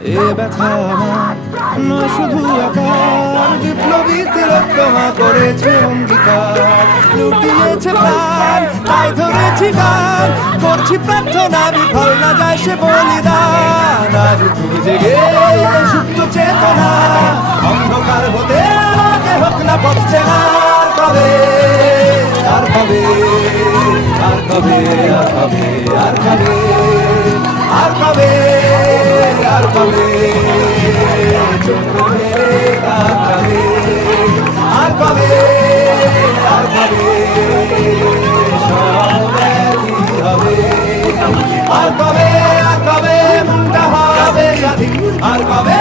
এ ব্যথা আমার নয় শুধু একার, বিপ্লবী তিলোত্তমা করেছে অঙ্গীকার, লুটিয়েছে প্রাণ তাই ধরেছি গান, করছি প্রার্থনা বিফল না যায় সে বলিদান। আজ তুমি জেগে সুপ্ত চেতনা, অন্ধকার হতে আমাকে হোক না পথ চেনা। আর কবে আর কবে আর কবে আর কবে আর কবে আর কবে আর কবে আর কবে হবে আর কবে মুন্ডা হবে স্বাধীন, আর কবে